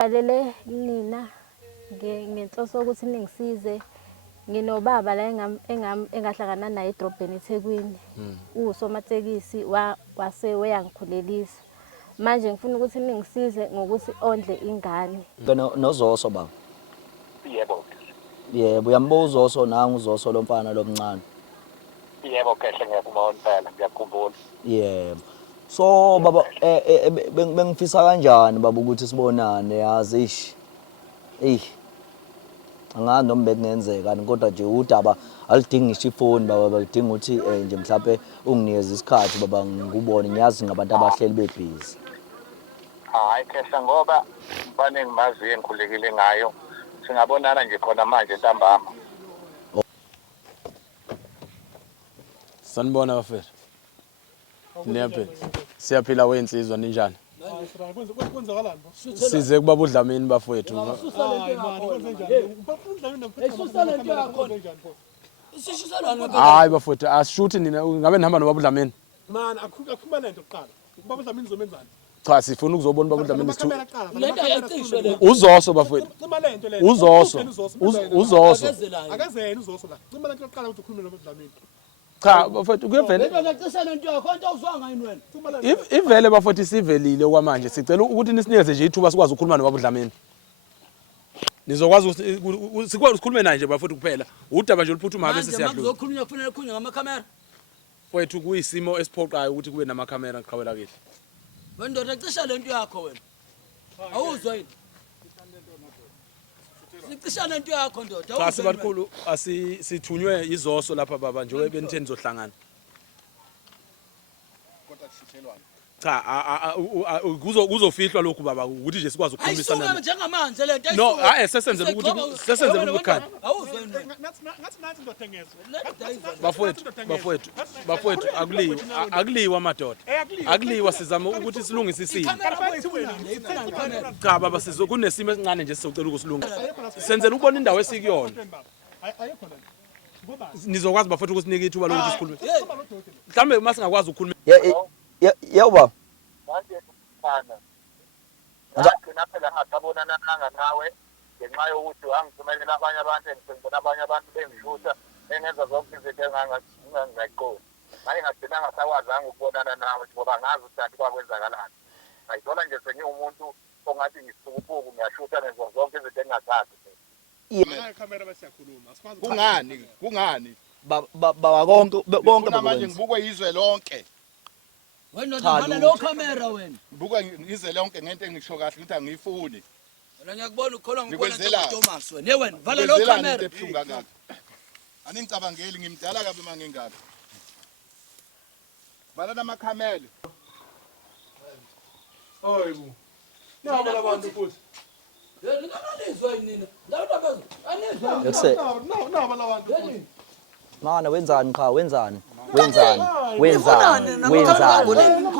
Balele nina ngenhloso ukuthi ningisize. Nginobaba la engahlangana naye edrobheni eThekwini. Usomatekisi wase weyangikhulelisa. Manje ngifuna ukuthi ningisize ngokuthi ondle ingane. Nozoso baba. Yebo. Yebo, uyambuza uzoso nangu uzoso lomfana lomncane. Yebo kahle ngiyakubona phela ngiyakhumbula. Yebo. So baba bengifisa kanjani baba ukuthi sibonane yazi ish. Angazi noma bekungenzeka kodwa nje udaba alidingi ngisho ifoni baba balidinga ukuthi nje mhlawumbe unginikeze isikhathi baba ngikubone ngiyazi ngabantu abahleli bebhizi. Hayi kahle ngoba mfane ngimaziyo engikhulekile ngayo. Singabonana nje khona manje ntambama. Sanibona bafethu. Niyaphila. Siyaphila wensizwa ninjani? Kwenzakalani bo? Size kubaba uDlamini bafethu. Hayi bafethu asishuthi nina ngabe nihamba nobaba uDlamini. Man akhuluma lento kuqala. Ubaba uDlamini uzomenzani? Cha sifuna ukuzobona ubaba uDlamini sithu. Uzoso bafethu. Cima lento lento. Uzoso. Akazeni uzoso la. Cima lento kuqala ukuthi ukhulume nobaba uDlamini. Cha bafethu kuyevele. Ivele bafethu sivelile okwamanje sicela ukuthi nisinikeze nje ithuba sikwazi ukukhuluma nobaba uDlamini. Nizokwazi ukuthi sikwazi ukukhuluma naye nje bafethu kuphela. Udaba nje oluphuthumayo bese siyadlula. Ngizokhuluma kufanele ukhulume ngamakhamera. Wethu kuyisimo esiphoqayo ukuthi kube namakhamera qhawela kahle. Wendoda cisha lento yakho wena. Awuzwa yini? Cisha lento yakho ndoda. Cha sibakhulu asithunywe izoso lapha baba nje benitheni zohlangana. Cha kuzofihlwa lokhu baba ukuthi nje sikwazi ukukhulumisana. Ayisuka njengamanje lento. No, sesenzele ukuthi awuzwa yini? Nathi ndotengezwe. Bafowethu akuliwa madoda. Akuliwa sizama ukuthi silungise isimo. Cha baba kunesimo esincane nje sisocela ukusilungisa. Senzele ukubona indawo esikuyona. Ayikho la. Nizokwazi bafowethu ukusinika ithuba lokuthi sikhulume. Mhlambe masingakwazi ukukhuluma. Yebo baba. Manje sana. Ngagcina phela ngasabonana nawe ngenxa yokuthi wangithumelela abanye abantu engibona abanye abantu bengishutha engenza zonke izinto engangayiqondi. Manje ngagcina ngasakwazi ukubonana nawe ngoba ngazi ukuthi kwakwenzakalani. Ngayithola nje sengiwumuntu ongathi ngisukubuku ngiyashutha ngenza zonke izinto engingazazi. Kamera basiyakhuluma. Kungani? Baba konke manje ngibukwe izwe lonke. Wena ndoda lo camera wena. Ngibukwe izwe lonke ngento engisho kahle ukuthi angiyifuni. Wena ngiyakubona ukholwa ngibona Nikwenzela. Thomas wena. Wena vala lo camera. Ebuhlungu kabi. Aningicabangeli ngimdala kabi mangengaphi. Vala namakhamera. Hayibo. Naba labantu futhi. Ngizwa yini? Naba labantu. Mana wenzani cha wenzani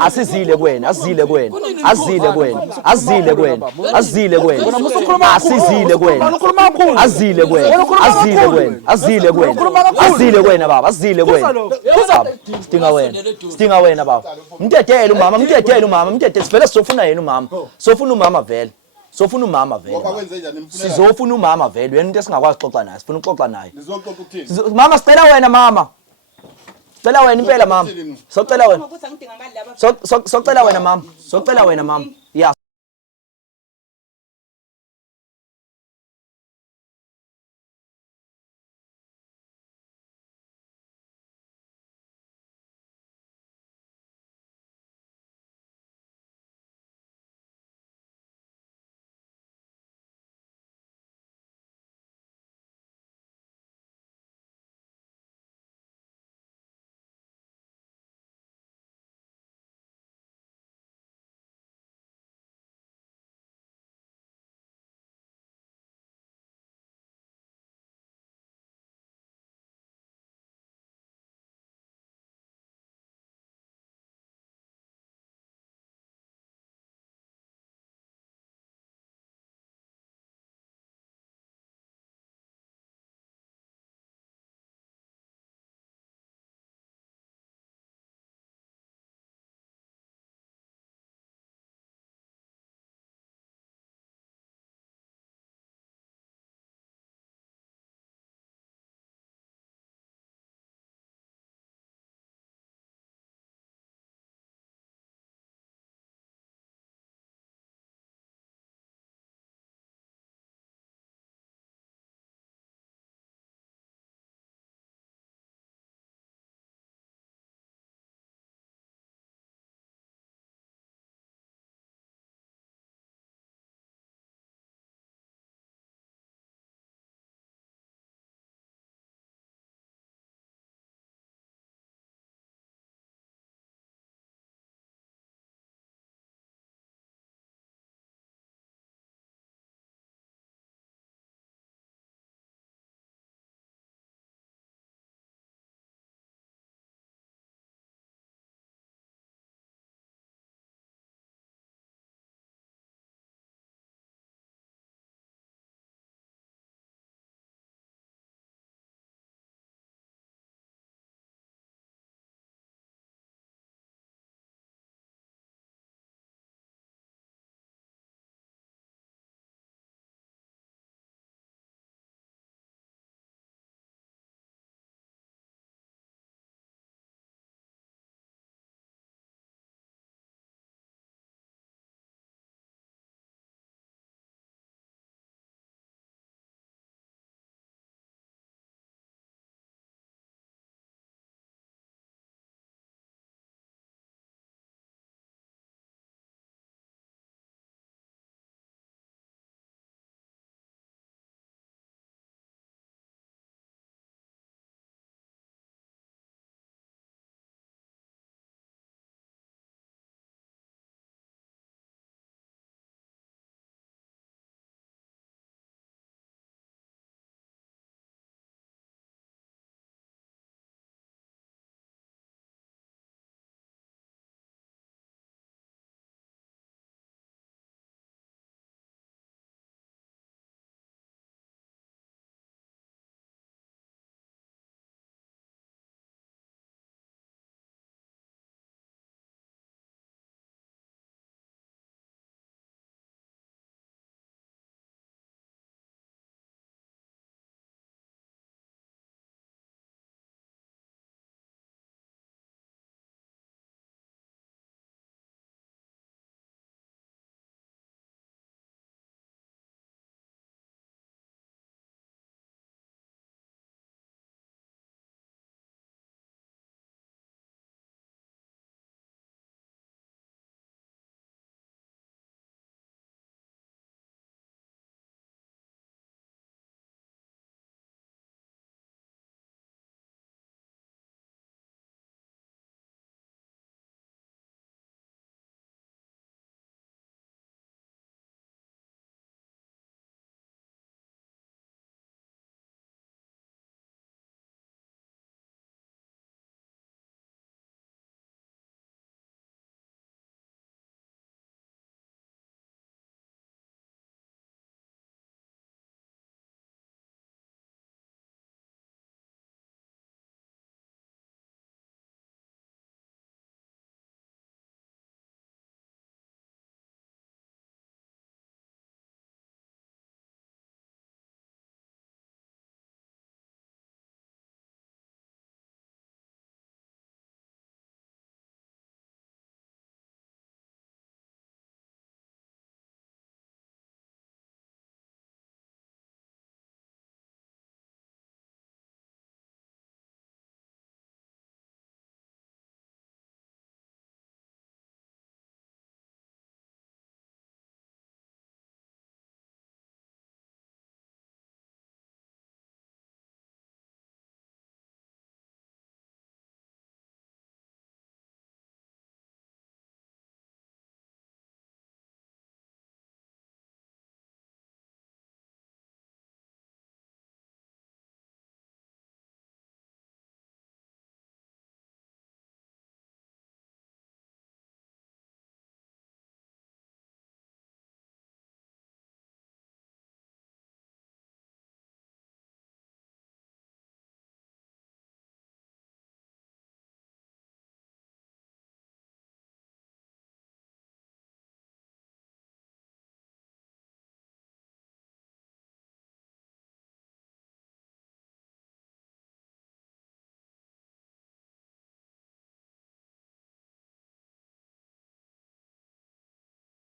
asizile kwena asizile kwena azile kwena baba azile kwena sidinga wena baba mtetele umama sivele sofuna yena umama sofuna umama vele sizofuna umama vele wena into esingakwazi xoxa naye sifuna uxoxa naye Nizoxoxa ukuthini? mama sicela wena mama Socela wena impela mama. Socela wena. Socela wena mama.